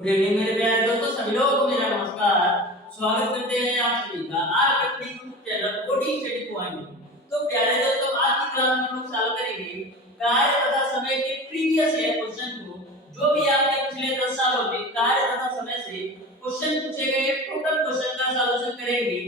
Good evening मेरे प्यारे दोस्तों, सभी लोगों को मेरा नमस्कार। स्वागत करते हैं आप सभी का आज अपने YouTube channel coding study point में। तो प्यारे दोस्तों, आज की क्लास में हम लोग सॉल्व करेंगे कार्य तथा समय के प्रीवियस ईयर क्वेश्चन को। जो भी आपने पिछले 10 सालों में कार्य तथा समय से क्वेश्चन पूछे गए, टोटल क्वेश्चन का सॉल्यूशन करेंगे।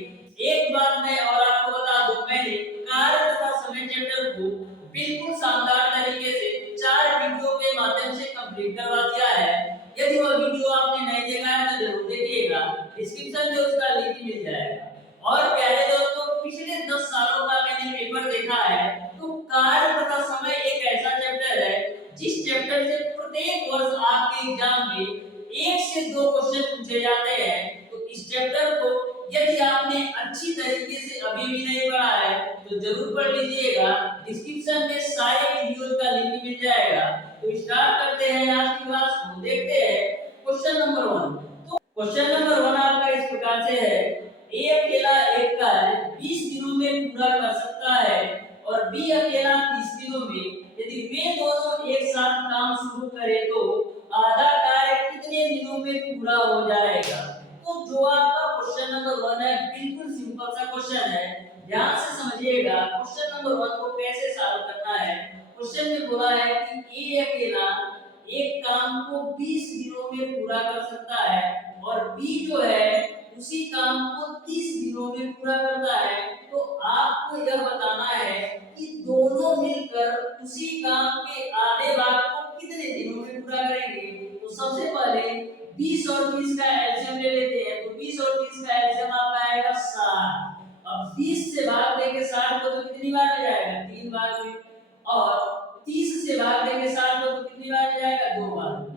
एक बात मैं और आपको बता दूं, मैंने कार्य तथा समय चैप्टर को बिल्कुल शानदार तरीके से 4 वीडियो के माध्यम से कंप्लीट करवा दिया है। यदि वह वीडियो आपने नहीं देखा है तो जरूर देखिएगा, डिस्क्रिप्शन में उसका लिंक मिल जाएगा। और प्यारे दोस्तों, पिछले 10 सालों का मैंने पेपर देखा है, तो कार्य तथा समय एक ऐसा चैप्टर है जिस चैप्टर से प्रत्येक वर्ष आपके एग्जाम में 1 से 2 क्वेश्चन पूछे जाते हैं। तो इस चैप्टर को यदि आपने अच्छी तरीके से अभी भी नहीं पढ़ा है तो जरूर पढ़ लीजिएगा, डिस्क्रिप्शन में सारे वीडियोस का लिंक मिल जाएगा। तो स्टार्ट करते हैं आज की क्लास को। देखते हैं क्वेश्चन नंबर 1। तो क्वेश्चन नंबर 1 आपका इस प्रकार से है, ए अकेला एक कार्य 20 दिनों में पूरा कर सकता है और बी अकेला 30 दिनों में। यदि वे दोनों एक साथ काम शुरू करें तो आधा कार्य कितने दिनों में पूरा हो जाएगा। तो जो आपका क्वेश्चन नंबर 1 है, बिल्कुल सिंपल सा क्वेश्चन है, ध्यान से समझिएगा। क्वेश्चन नंबर 1 को कैसे सॉल्व करना है। क्वेश्चन में बोला है कि ए अकेला एक काम को 20 दिनों में पूरा कर सकता है और बी जो है उसी काम को 30 दिनों में पूरा करता है। तो आपको यह बताना है कि दोनों मिलकर उसी काम के आधे भाग को कितने दिनों में पूरा करेंगे। तो सबसे पहले 20 और 30 का एलसीएम ले लेते हैं। तो 20 और 30 का एलसीएम आपका आएगा 60। अब 20 से भाग देके 60 को तो कितनी बार में जाएगा, 3 बार में। और 30 से भाग देंगे 60 को तो कितनी बार में जाएगा, 2 बार में।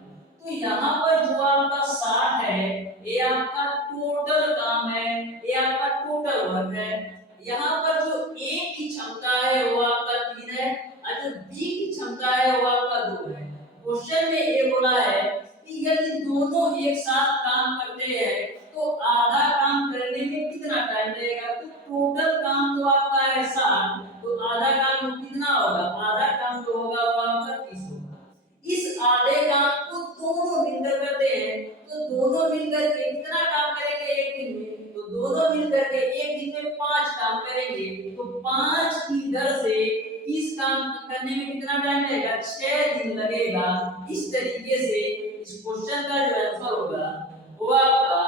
तो यहाँ पर जो आपका 60 है ये आपका टोटल काम है, ये आपका टोटल वर्क है। यहाँ पर जो ए की क्षमता है वो आपका 3 है और जो बी की क्षमता है वो आपका 2 है। क्वेश्चन में ये बोला है कि यदि दोनों एक साथ काम करते हैं तो आधा काम करने में कितना टाइम लगेगा। तो टोटल काम तो आपका है 60, तो आधा काम कितना होगा, आधा काम जो होगा वो आपका 30 होगा। इस आधे काम को दोनों मिलकर करते हैं, तो दोनों मिलकर के कितना काम करेंगे एक दिन में। तो दोनों मिलकर के एक दिन में 5 काम करेंगे। तो 5 की दर से 30 काम करने में कितना टाइम लगेगा, 6 दिन लगेगा। इस तरीके से इस क्वेश्चन का जो आंसर होगा वो आपका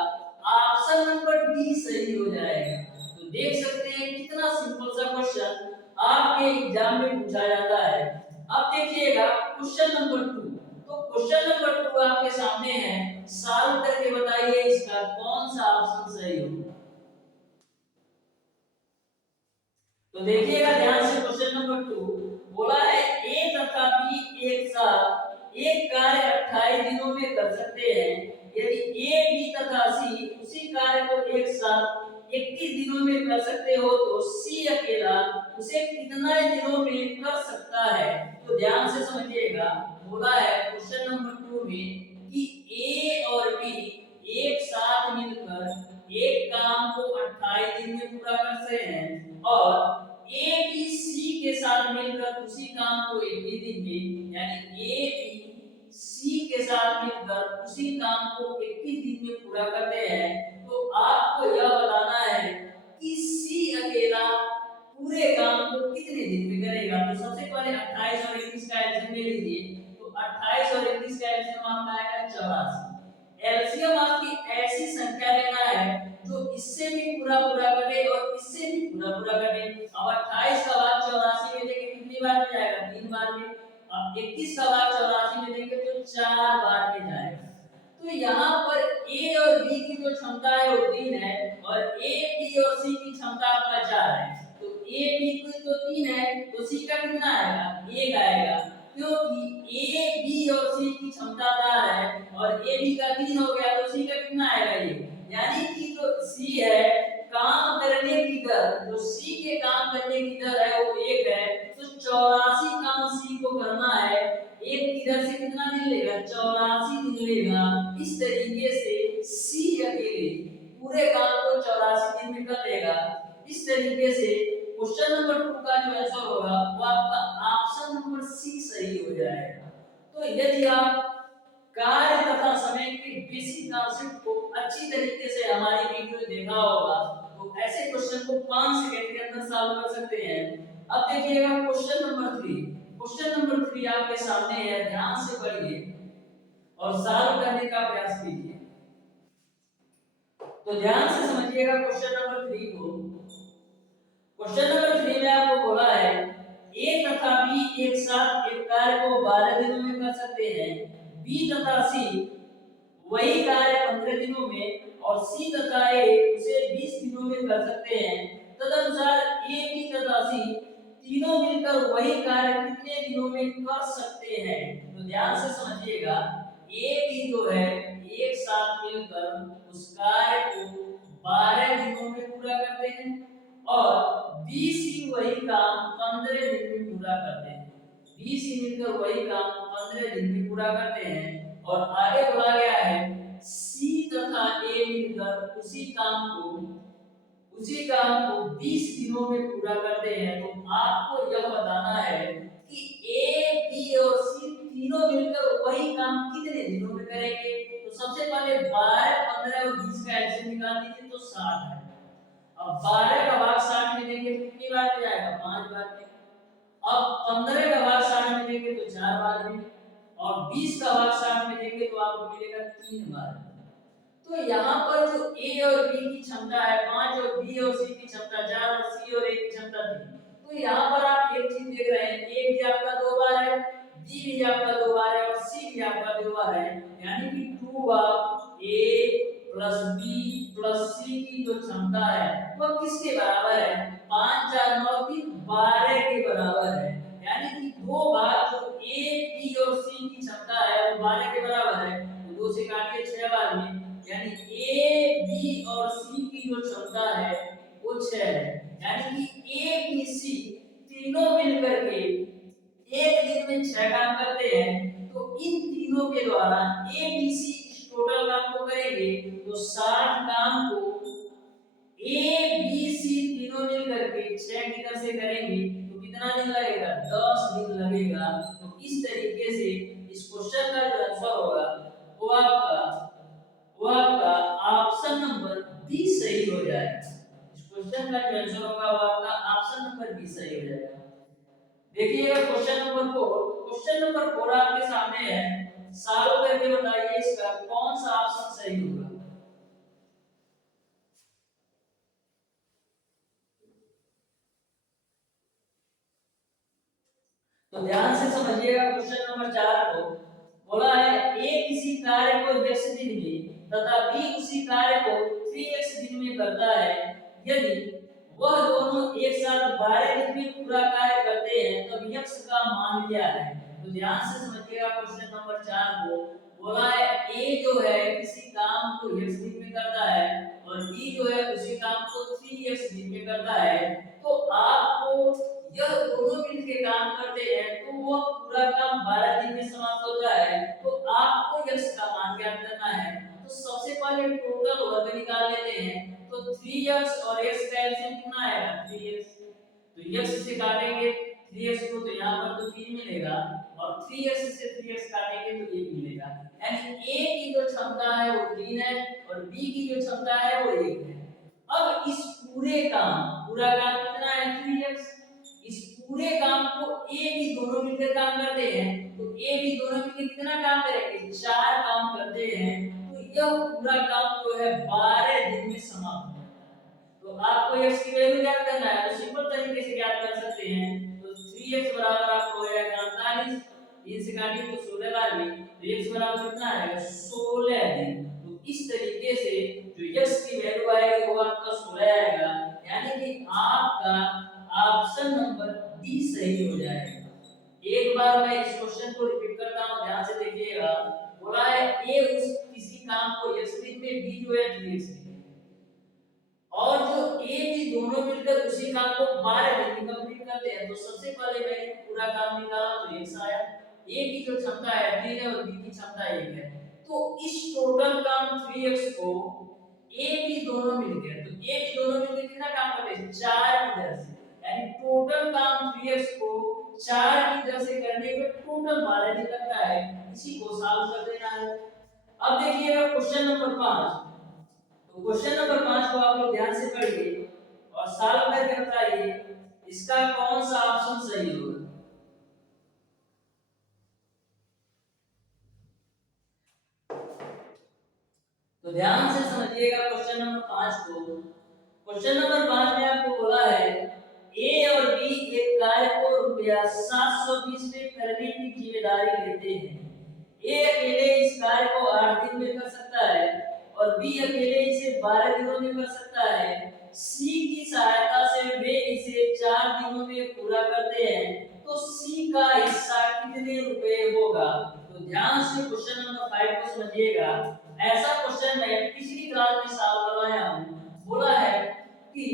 ऑप्शन नंबर डी सही हो जाएगा। तो देख सकते हैं कितना सिंपल सा क्वेश्चन आपके एग्जाम में पूछा जाता है। अब देखिएगा क्वेश्चन नंबर 2। तो क्वेश्चन नंबर 2 आपके सामने है, सॉल्व करके बताइए इसका कौन सा ऑप्शन सही होगा। तो देखिएगा ध्यान से, क्वेश्चन नंबर 2 बोला है ए तथा बी एक साथ एक कार्य 28 दिनों में कर सकते हैं। यदि ए बी तथा सी उसी कार्य को एक साथ 21 दिनों में कर सकते हो तो सी अकेला उसे कितना दिनों में कर सकता है। तो ध्यान से समझिएगा, बोला है क्वेश्चन नंबर 2 में कि ए और बी एक साथ मिलकर एक काम को 28 दिन में पूरा कर सकते हैं और ए बी सी के साथ मिलकर उसी काम को 21 दिन में, यानी ए बी सी के साथ मिलकर उसी काम को 21 दिन में पूरा करते हैं। तो आपको यह बताना है कि सी अकेला पूरे काम को कितने दिन में करेगा। तो सबसे पहले 28 और 21 का एलसीएम ले लीजिए। तो 28 और 21 का एलसीएम आपका आएगा 84। एलसीएम आपकी ऐसी संख्या लेना है जो इससे भी पूरा पूरा कटे और इससे भी पूरा पूरा कटे। अब 28 का भाग 84 में देंगे कितनी बार में जाएगा, 3 बार में। अब 21 का भाग 84 में देंगे तो 4 बार में जाएगा। तो यहाँ पर ए और बी की जो क्षमता है वो 3 है और ए बी और सी की क्षमता आपका 4 है। तो ए बी की तो 3 है तो सी का कितना आएगा, 1 आएगा, क्योंकि ए बी और सी की क्षमता 4 है और ए बी का 3 हो गया तो सी का कितना आएगा, ये। यानी कि जो सी है काम करने की दर, जो सी के काम करने की दर है वो 1 है। तो 84 काम सी को करना है, एक की दर से कितना दिन लेगा, 84 दिन लेगा। इस तरीके से सी अकेले पूरे काम को 84 दिन में कर लेगा। इस तरीके से क्वेश्चन नंबर 2 का जो आंसर होगा वो आपका ऑप्शन नंबर सी सही हो जाएगा। तो यदि आप कार्य तथा समय के इसी तरीके से हमारी वीडियो देखा होगा तो ऐसे क्वेश्चन को 5 सेकंड के अंदर सॉल्व कर सकते हैं। अब देखिएगा क्वेश्चन नंबर 3। क्वेश्चन नंबर 3 आपके सामने है, ध्यान से पढ़िए और सॉल्व करने का प्रयास कीजिए। तो ध्यान से समझिएगा क्वेश्चन नंबर 3 को। क्वेश्चन नंबर 3 में आपको बोला है ए तथा बी एक साथ एक कार्य को 12 दिनों में कर सकते हैं, बी तथा सी वही कार्य 15 दिनों में और सी तथा ए उसे 20 दिनों में कर सकते हैं। तदनुसार ए बी तथा सी तीनों मिलकर वही कार्य कितने दिनों में कर सकते हैं। तो ध्यान से समझिएगा, ए बी जो है एक साथ मिलकर उस कार्य को 12 दिनों में पूरा करते हैं और बी सी वही काम 15 दिन में पूरा करते हैं। बी सी मिलकर वही काम 15 दिन में पूरा करते हैं और आगे बोला गया है सी तथा ए मिलकर उसी काम को 20 दिनों में पूरा करते हैं। तो आपको यह बताना है कि ए बी और सी तीनों मिलकर वही काम कितने दिनों में करेंगे। तो सबसे पहले 12, 15 और 20 का एलसीएम निकाल दीजिए तो 60 है। अब 12 का भाग 60 में देंगे तो कितनी बार में जाएगा, 5 बार में। अब 15 का भाग 60 में देंगे तो 4 बार में और 20 का भाग 60 में देंगे तो आपको मिलेगा 3 बार। तो यहाँ पर जो ए और बी की क्षमता है 5 और बी और सी की क्षमता 4 और सी और ए की क्षमता 3। तो यहाँ पर आप एक चीज देख रहे हैं, ए भी आपका 2 बार है, बी भी आपका 2 बार है और सी भी आपका 2 बार है, यानी कि 2 बार ए प्लस बी प्लस सी की जो क्षमता है वह किसके बराबर है, 5 4 9 3 12 के बराबर है। यानी कि 2 भाग जो ए बी और सी की क्षमता है वो 12 के बराबर है। तो 2 से काटिए 6 बार में, यानी ए बी और सी की जो क्षमता है वो 6 है। यानी कि ए बी सी तीनों मिलकर के एक दिन में 6 काम करते हैं। तो इन तीनों के द्वारा ए बी सी इस टोटल काम को करेंगे तो 60 काम को ए बी सी तीनों मिलकर के 6 की तरह से करेंगे तो कितना दिन लगेगा, 10 दिन लगेगा। तो इस तरीके से इस क्वेश्चन का जो आंसर होगा वो आपका ऑप्शन नंबर बी सही हो जाएगा। इस क्वेश्चन का जो आंसर होगा वो आपका ऑप्शन नंबर बी सही हो जाएगा। देखिएगा क्वेश्चन नंबर 4। क्वेश्चन नंबर 4 आपके सामने है, सॉल्व करके बताइए इसका कौन सा ऑप्शन सही होगा। तो ध्यान से समझिएगा क्वेश्चन नंबर 4 को। बोला है ए किसी कार्य को x दिन में तथा बी उसी कार्य को 3x दिन में करता है, यदि वह दोनों एक साथ 12 दिन में पूरा कार्य करते हैं तब x का मान क्या है। तो ध्यान से समझिएगा क्वेश्चन नंबर 4 को। बोला है ए जो है किसी काम को x दिन में करता है और बी जो है उसी काम को 3x दिन में करता है। तो आपको यह दोनों मिलके काम करते हैं तो वो पूरा काम 12 दिन में समाप्त होता है। तो आपको x का मान ज्ञात करना है। तो सबसे पहले टोटल वर्ग निकाल लेते हैं। तो 3x और x का एलसीएम कितना आएगा, 3x। तो x से काटेंगे 3x को तो यहाँ पर तो 3 मिलेगा और 3x से 3x काटेंगे तो 1 मिलेगा। यानी a की जो क्षमता है वो 3 है और b की जो क्षमता है वो 1 है। अब इस पूरा काम कितना है, 3x। इस पूरे काम को ए बी दोनों मिलकर काम करते हैं। तो ए बी दोनों मिलकर कितना काम करेंगे, 4 काम करते हैं। तो यह पूरा काम जो है 12 दिन में समाप्त होता है। तो आपको x की वैल्यू ज्ञात करना है तो सिंपल तरीके से ज्ञात कर सकते हैं। तो 3x बराबर आपको हो जाएगा 48, 3 से काटिए तो 16 बार में, तो x बराबर कितना आएगा, 16 दिन। तो इस तरीके से जो x की वैल्यू आएगी वो आपका 16 आएगा। यानी कि आपका ऑप्शन नंबर बी सही हो जाएगा। एक बार मैं इस क्वेश्चन को रिपीट करता हूं, ध्यान से देखिएगा। बोला है ए उस किसी काम को x दिन में, बी जो है 3x दिन में, और जो ए बी दोनों मिलकर उसी काम को 12 दिन में कंप्लीट करते हैं। तो सबसे पहले मैंने पूरा काम निकाला तो x आया। ए की जो क्षमता है 3 है और बी की क्षमता 1 है। तो इस टोटल काम 3x को ए बी दोनों मिलकर, तो ए बी दोनों मिलकर कितना काम करते हैं, 4 की दर से। यानी टोटल काम 3x को 4 की दर से करने पे टोटल 12 दिन लगता है। इसी को सॉल्व कर देना है। अब देखिएगा क्वेश्चन नंबर 5। तो क्वेश्चन नंबर 5 को आप लोग ध्यान से पढ़िए और सॉल्व करके बताइए इसका कौन सा ऑप्शन सही होगा। तो ध्यान से समझिएगा क्वेश्चन नंबर 5 को। क्वेश्चन नंबर 5 में आपको बोला है ए और बी एक कार्य को रुपया 720 पे करने की जिम्मेदारी लेते हैं। ए अकेले इस कार्य को 8 दिन में कर सकता है और बी अकेले इसे 12 दिनों में कर सकता है। सी की सहायता से वे इसे 4 दिनों में पूरा करते हैं, तो सी का हिस्सा कितने रुपए होगा। तो ध्यान से क्वेश्चन नंबर 5 को समझिएगा। ऐसा क्वेश्चन मैं पिछली क्लास में सॉल्व करवाया हूं। बोला है कि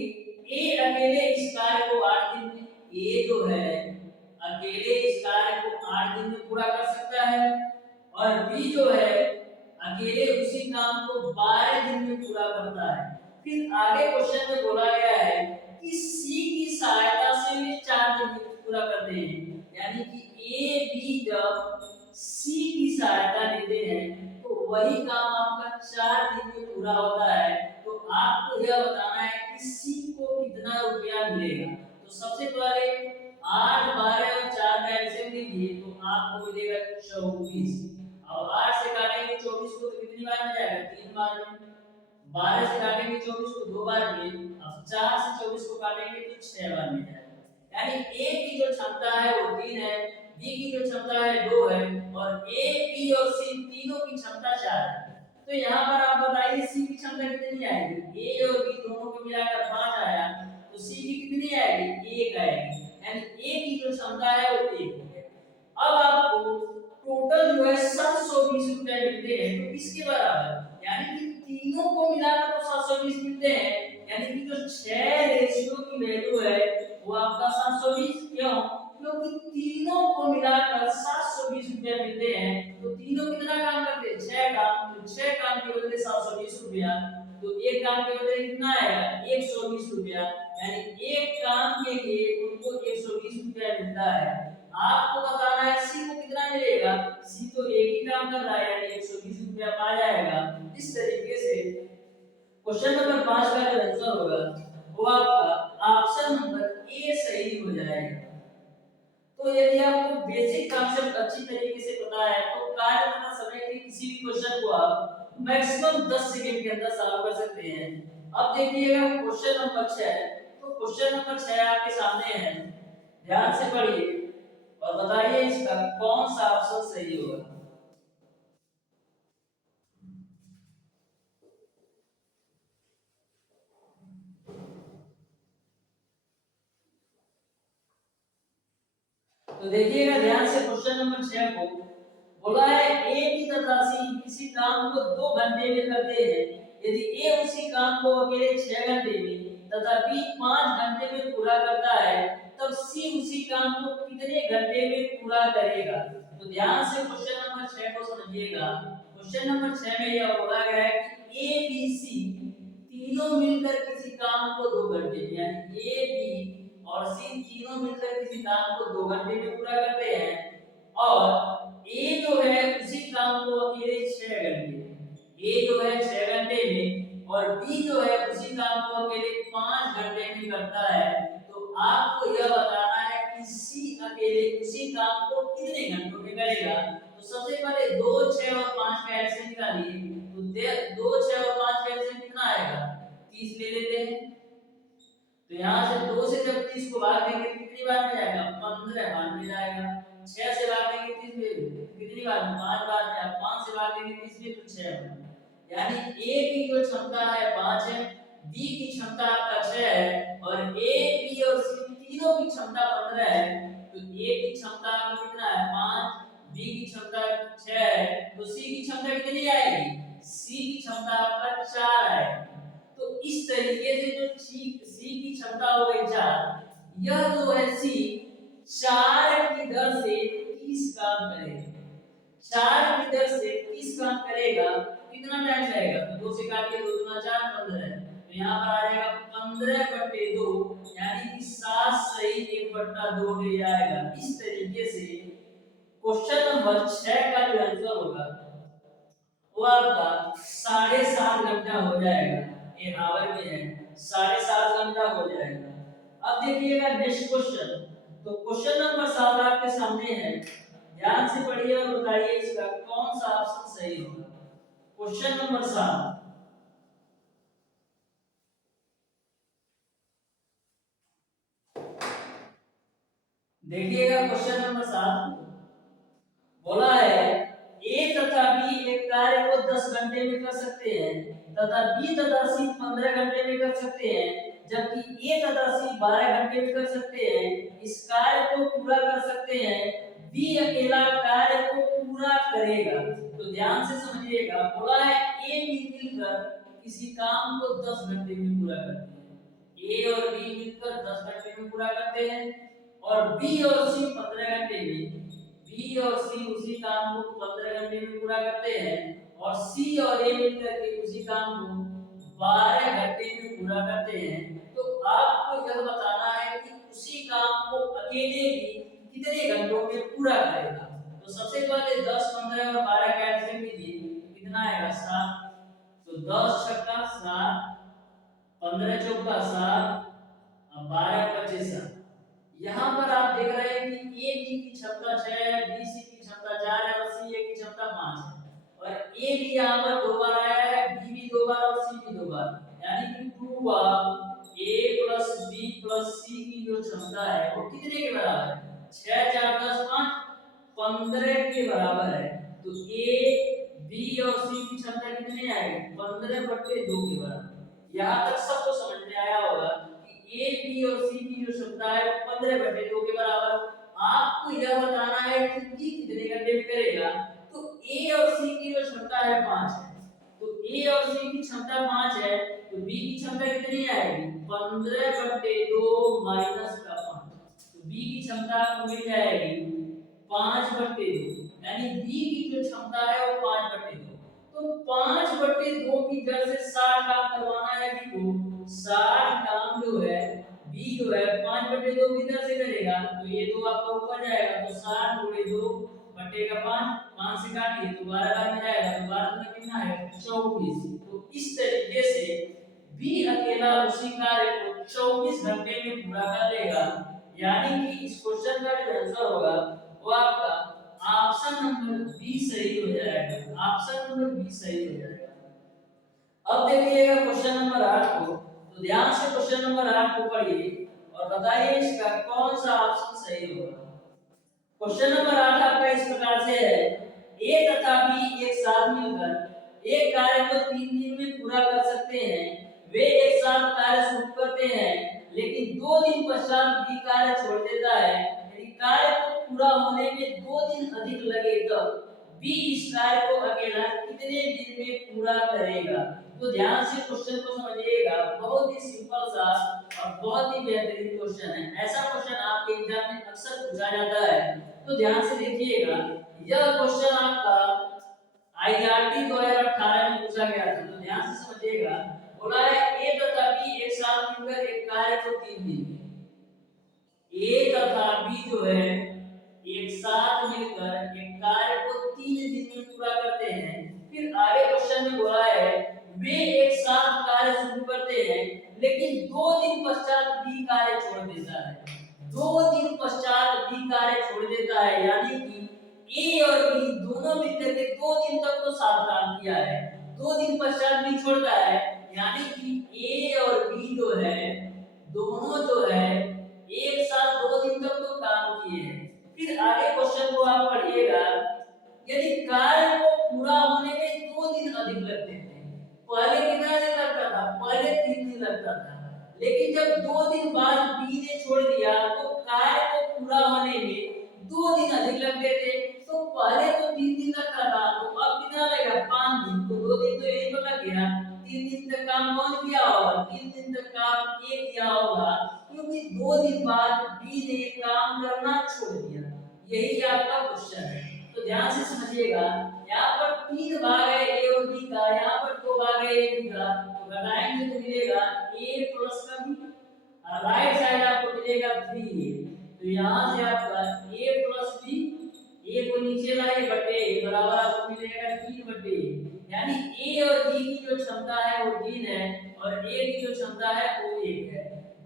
ए अकेले इस कार्य को 8 दिन में, ए जो है अकेले इस कार्य को 8 दिन में पूरा कर सकता है और बी जो है अकेले उसी काम को 12 दिन में पूरा करता है। फिर आगे क्वेश्चन में बोला गया है कि सी की सहायता से वे 4 दिन में पूरा करते हैं, यानी कि ए बी जब सी की सहायता लेते हैं तो वही काम आपका 4 दिन में पूरा होता है। तो आपको यह बताना है कि सी को कितना रुपया मिलेगा। तो सबसे पहले 8, 12 और 4 का एलसीएम लीजिए तो आपको मिलेगा 24। अब 8 से काटेंगे 24 को तो कितनी बार में जाएगा, 3 बार में। 12 से काटेंगे 24 को 2 बार में। अब 4 से 24 को काटेंगे तो 6 बार में जाएगा। यानी ए की जो क्षमता है वो 3 है, बी की जो क्षमता है 2 है और ए बी और सी तीनों की क्षमता 4 है। तो यहाँ पर आप बताइए सी की क्षमता कितनी आएगी। ए और बी दोनों को मिलाकर 5 आया, तो सी की कितनी आएगी, 1 आएगी। यानी ए की जो क्षमता है वो 1 हो गया। अब आपको टोटल जो है 720 रुपए मिलते हैं, तो किसके बराबर, यानी कि तीनों को मिलाकर तो 720 मिलते हैं। यानी कि जो 6 रेशियो की वैल्यू है वो आपका 720। क्यों, क्योंकि तीनों को मिलाकर 720 रुपए मिलते हैं। तो तीनों कितना काम करते हैं, 6 काम। तो 6 काम के बदले 720 रुपया, तो एक काम के बदले कितना आएगा, 120 रुपया। यानी एक काम के लिए उनको 120 रुपया मिलता है। आपको बताना है सी को कितना मिलेगा, सी तो एक ही काम कर रहा है यानी 120 रुपया आ जाएगा। इस तरीके से क्वेश्चन नंबर 5 का जो आंसर होगा वो आपका ऑप्शन नंबर ए सही हो जाएगा। तो यदि आपको बेसिक कॉन्सेप्ट अच्छी तरीके से पता है तो कार्य तथा समय के किसी भी क्वेश्चन को आप मैक्सिमम 10 सेकंड के अंदर सॉल्व कर सकते हैं। अब देखिएगा क्वेश्चन नंबर 6। तो क्वेश्चन नंबर 6 आपके सामने है, ध्यान से पढ़िए और बताइए इसका कौन सा ऑप्शन सही होगा। तो देखिएगा ध्यान से क्वेश्चन नंबर 6 को। बोला है ए बी तथा सी किसी काम को 2 घंटे में करते हैं। यदि ए उसी काम को अकेले 6 घंटे में तथा बी 5 घंटे में पूरा करता है, तब सी उसी काम को कितने घंटे में पूरा करेगा। तो ध्यान से क्वेश्चन नंबर 6 को समझिएगा। क्वेश्चन नंबर 6 में यह बोला गया है कि ए बी सी तीनों मिलकर किसी काम को 2 घंटे में, यानी ए बी और सी तीनों मिलकर किसी काम को 2 घंटे में पूरा करते हैं और ए जो है उसी काम को अकेले 6 घंटे, ए जो है 6 घंटे में और बी जो है उसी काम को अकेले 5 घंटे में करता है। तो आपको यह बताना है कि सी अकेले उसी काम को कितने घंटों में करेगा। तो सबसे पहले 2, 6 और 5 का एलसीएम निकालिए। तो 2, 6 और 5 का एलसीएम कितना आएगा, 30 ले लेते हैं। तो यहाँ से 2 से जब 30 को भाग देंगे कितनी बार में जाएगा, 15 बार में जाएगा। 6 से भाग देंगे 30 में कितनी बार में, 5 बार में। 5 से भाग देंगे 30 में तो 6 बार। यानी ए की जो क्षमता है 5 है, बी की क्षमता आपका 6 है और ए बी और सी तीनों की क्षमता 15 है। तो ए की क्षमता आपका कितना है, 5, बी की क्षमता 6 है, तो सी की क्षमता कितनी आएगी, सी की क्षमता आपका 4 आएगी। तो इस तरीके से जो सी की क्षमता हो गई 4, यह जो है सी 4 की दर से 30 काम करेगा। 4 की दर से 30 काम करेगा, कितना टाइम लगेगा, तो 2 से काटिए, 2 दूना 4, 15। तो यहाँ पर आ जाएगा 15/2, यानी कि 7 सही 1/2 ले जाएगा। इस तरीके से क्वेश्चन नंबर 6 का जो आंसर होगा वो आपका 7.5 घंटा हो जाएगा, ये आवर में है, 7.5 घंटा हो जाएगा। अब देखिएगा नेक्स्ट क्वेश्चन। तो क्वेश्चन नंबर 7 आपके सामने है, ध्यान से पढ़िए और बताइए इसका कौन सा ऑप्शन सही होगा। क्वेश्चन नंबर 7, देखिएगा क्वेश्चन नंबर 7 बोला है ए तथा बी एक कार्य को 10 घंटे में कर सकते हैं तथा बी तथा सी 15 घंटे में कर सकते हैं, जबकि ए तथा सी 12 घंटे में कर सकते हैं। इस कार्य को पूरा कर सकते हैं, बी अकेला कार्य को पूरा करेगा। तो ध्यान से समझिएगा, बोला है ए बी मिलकर किसी काम को 10 घंटे में पूरा करते हैं। ए और बी मिलकर 10 घंटे में पूरा करते हैं और बी और सी 15 घंटे में। बी और सी उसी काम को 15 घंटे में पूरा करते हैं और सी और ए मिलकर के उसी काम को 12 घंटे में पूरा करते हैं। तो आपको यह बताना है कि उसी काम को अकेले भी कितने घंटों में पूरा करेगा। तो सबसे पहले 10, 15 और 12 कैंसिल कीजिए, कितना आएगा 7। तो 10 छक्का 7, 15 चौका 7 और 12 पचे 7। यहाँ पर आप देख रहे हैं कि ए बी की क्षमता 6 है, बी सी की क्षमता 4 है और सी ए की क्षमता 5 है। और ए भी यहाँ पर 2 बार आया है, बी भी 2 बार और सी भी 2 बार, यानी कि 2 बार ए प्लस बी प्लस सी की जो क्षमता है वो कितने के बराबर है? 6 4 10 5 15 के बराबर है। तो ए बी और सी की क्षमता कितनी आएगी? 15/2 के बराबर। यहाँ तक सबको समझ में आया होगा ए बी और सी की जो क्षमता है 15/2 के बराबर। आपको यह बताना है कि बी कितने घंटे में करेगा। तो ए और सी की जो क्षमता है 5 है, तो ए और सी की क्षमता 5 है, तो बी की क्षमता कितनी आएगी? 15/2 माइनस का 5। तो बी की क्षमता आपको मिल जाएगी 5/2, यानी बी की जो क्षमता है वो 5/2। तो 5/2 की जड़ से 60 काम करवाना है बी को। 60 काम जो है बी जो है 5/2 किधर से करेगा? तो ये 2 आपका ऊपर जाएगा, तो 60 × 2 बटे का 5, 5 से काटिए तो 12 बार में जाएगा, तो 12 में कितना है? 24। तो इस तरीके से बी अकेला उसी कार्य को 24 घंटे में पूरा कर लेगा। यानी कि इस क्वेश्चन का जो आंसर होगा वो आपका ऑप्शन नंबर बी सही हो जाएगा। ऑप्शन नंबर बी सही हो जाएगा। अब देखिएगा क्वेश्चन नंबर 8 को। तो ध्यान से क्वेश्चन नंबर 8 को पढ़िए और बताइए इसका कौन सा ऑप्शन सही होगा। क्वेश्चन नंबर 8 आपका इस प्रकार से है, ए तथा बी एक साथ मिलकर एक कार्य को 3 दिन में पूरा कर सकते हैं। वे एक साथ कार्य शुरू करते हैं, लेकिन 2 दिन पश्चात बी कार्य छोड़ देता है। यदि कार्य को पूरा होने में 2 दिन अधिक लगे तब बी इस कार्य को अकेला कितने दिन में पूरा करेगा। तो ध्यान से क्वेश्चन को समझिएगा, बहुत ही सिंपल सा और बहुत ही बेहतरीन क्वेश्चन है। ऐसा क्वेश्चन आपके एग्जाम में अक्सर पूछा जाता है, तो ध्यान से देखिएगा। यह क्वेश्चन आपका आईआरटी 2018 में पूछा गया था, तो ध्यान से समझिएगा। बोला है ए तथा बी एक साथ मिलकर एक कार्य को 3 दिन में, ए तथा बी जो है एक साथ मिलकर एक कार्य को 3 दिन में पूरा करते हैं। फिर आगे क्वेश्चन में बोला है वे एक साथ कार्य शुरू करते हैं, लेकिन 2 दिन पश्चात बी कार्य छोड़ देता है। 2 दिन पश्चात बी कार्य छोड़ देता है, यानी कि ए और बी दोनों मिलकर के 2 दिन तक तो साथ काम किया है, 2 दिन पश्चात बी छोड़ता है, यानी कि ए और बी जो है दोनों जो है एक साथ 2 दिन तक तो काम किए हैं। फिर आगे क्वेश्चन को आप पढ़िएगा, यदि कार्य को पूरा होने में 2 दिन अधिक लगते थे। पहले कितना दिन लगता था? पहले 3 दिन लगता था, लेकिन जब 2 दिन बाद बी ने छोड़ दिया तो कार्य को पूरा होने में 2 दिन अधिक लगते थे। तो पहले तो 3 दिन लगता था, तो अब कितना लगेगा? 5 दिन। तो 2 दिन तो यही तो लग गया। 3 दिन तक काम कौन किया होगा? 3 दिन तक काम ए किया होगा, क्योंकि 2 दिन बाद बी ने काम करना छोड़ दिया। यही आपका क्वेश्चन है, तो ध्यान से समझिएगा। यहाँ पर 3 भाग है ए और बी का, यहाँ पर 2 भाग है ए बी का, तो घटाएंगे तो मिलेगा ए प्लस का बी, और राइट साइड आपको मिलेगा 3a। तो यहाँ से आपका a प्लस बी, a को नीचे लाए बटे बराबर आपको मिलेगा 3/a, यानी a और b की जो क्षमता है वो 3 है और ए की जो क्षमता है वो 1 है।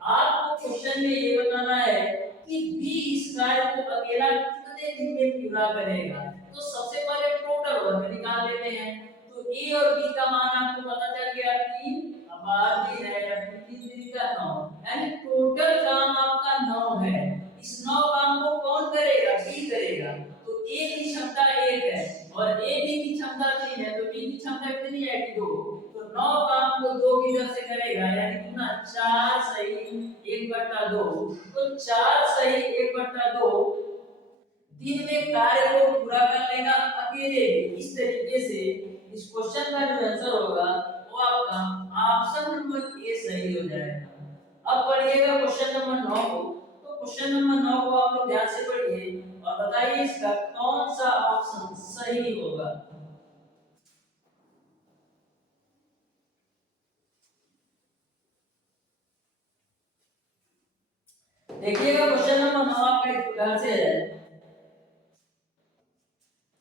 आपको क्वेश्चन में ये बताना है कि बी इस कार्य को अकेला कितने दिन में पूरा करेगा। तो सबसे पहले टोटल वर्क निकाल लेते हैं। तो ए और बी का मान आपको पता चल गया 3 बार दिन है या 3 दिन का 9, यानी टोटल काम आपका 9 है। इस 9 काम को कौन करेगा? बी करेगा। तो ए की क्षमता 1 है और ए बी की क्षमता 3 है, तो बी की क्षमता कितनी है? 2। तो 9 काम को 2 की तरफ से करेगा, यानी कितना? 4 सही 1/2। तो 4 सही 1/2 दिन में कार्य को पूरा कर लेगा अकेले। इस तरीके से इस क्वेश्चन का जो आंसर होगा वो आपका ऑप्शन नंबर ए सही हो जाएगा। अब पढ़िएगा क्वेश्चन नंबर 9 को। तो क्वेश्चन नंबर 9 को आप लोग ध्यान से पढ़िए और बताइए इसका कौन सा ऑप्शन सही होगा। देखिएगा क्वेश्चन नंबर 9 आपका इस प्रकार से है।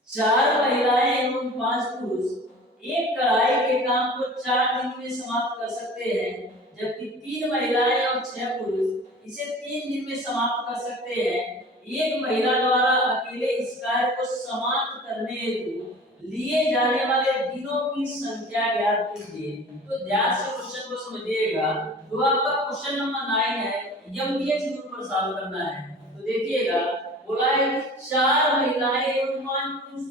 4 महिलाएं एवं 5 पुरुष एक कढ़ाई के काम को 4 दिन में समाप्त कर सकते हैं, जबकि 3 महिलाएं और 6 पुरुष इसे 3 दिन में समाप्त कर सकते हैं। एक महिला द्वारा अकेले इस कार्य को समाप्त करने हेतु लिए जाने वाले दिनों की संख्या ज्ञात कीजिए। तो ध्यान से क्वेश्चन को समझिएगा। तो आपका क्वेश्चन नंबर 9 है, एमडीएच रूल पर सॉल्व करना है। तो देखिएगा बोला है कि 4 महिलाएं एवं 5 पुरुष।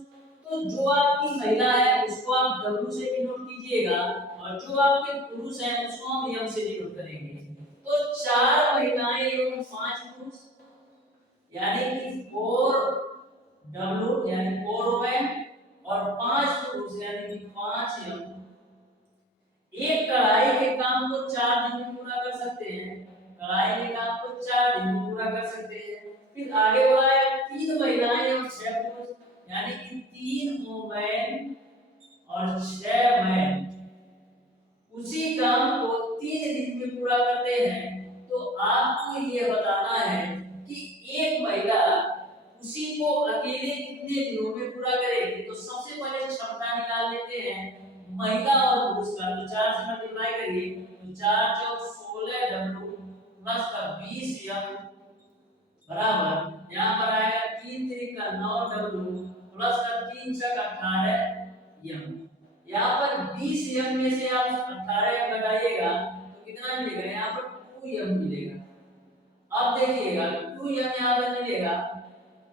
तो जो आपकी महिला है उसको आप W से डिनोट कीजिएगा और जो आपके पुरुष हैं उसको हम M से डिनोट करेंगे। तो 4 महिलाएं एवं 5 पुरुष यानी कि 4W यानी 4 वुमेन और 5 पुरुष यानी कि 5 M एक कढ़ाई के काम को 4 दिन में पूरा कर सकते हैं। कढ़ाई के काम को 4 दिन में पूरा कर सकते हैं। फिर आगे बोला है 3 महिलाएं और 6 पुरुष यानी कि 3 वुमेन और 6 मैन उसी काम को 3 दिन में पूरा करते हैं। तो आपको ये बताना है कि एक महिला उसी को अकेले कितने दिनों में पूरा करेगी। तो सबसे पहले क्षमता निकाल लेते हैं महिला और पुरुष का। तो 4 से मल्टीप्लाई करिए तो 4 चौक 16W प्लस का 20M बराबर यहाँ पर आएगा 3 3 का 9W प्लस का 3 6 का 18M। यहाँ पर 20M में से आप 18M घटाइएगा तो कितना मिलेगा? यहाँ पर 2M मिलेगा। अब देखिएगा 2M यहाँ पर मिलेगा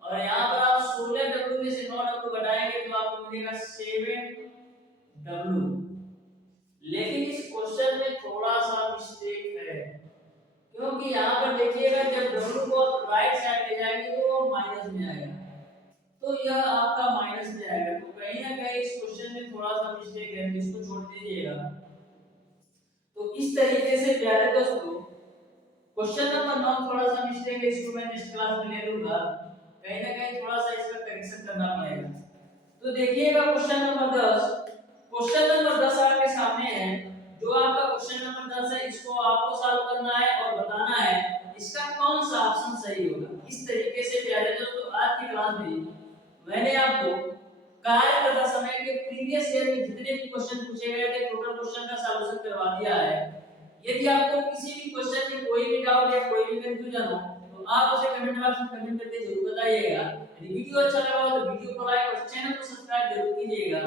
और यहाँ पर आप 16W में से 9W घटाएंगे तो आपको मिलेगा 7W। लेकिन इस क्वेश्चन में थोड़ा सा मिस्टेक है, क्योंकि यहाँ पर देखिएगा जब W को आप राइट साइड ले जाएंगे तो वो माइनस में आएगा, तो यह आपका माइनस में आएगा। तो कहीं ना कहीं इस क्वेश्चन में थोड़ा सा मिस्टेक है, इसको छोड़ दीजिएगा। तो इस तरीके से प्यारे दोस्तों क्वेश्चन नंबर 9 थोड़ा सा मिस्टेक है, इसको मैं नेक्स्ट क्लास में ले लूंगा। कहीं ना कहीं थोड़ा सा इसका करेक्शन करना पड़ेगा। तो देखिएगा क्वेश्चन नंबर 10। क्वेश्चन नंबर 10 आपके सामने है। जो आपका क्वेश्चन नंबर 10 है इसको आपको सॉल्व करना है और बताना है इसका कौन सा ऑप्शन सही होगा। इस तरीके से प्यारे दोस्तों आज की क्लास में मैंने आपको कार्य तथा समय के प्रीवियस ईयर में जितने भी क्वेश्चन पूछे गए थे टोटल क्वेश्चन का सॉल्यूशन करवा दिया है। यदि आपको किसी भी क्वेश्चन में कोई भी डाउट या कोई भी कंफ्यूजन हो तो आप उसे कमेंट बॉक्स में कमेंट करके जरूर बताइएगा। यदि वीडियो अच्छा लगा हो तो वीडियो को लाइक और चैनल को सब्सक्राइब जरूर कीजिएगा।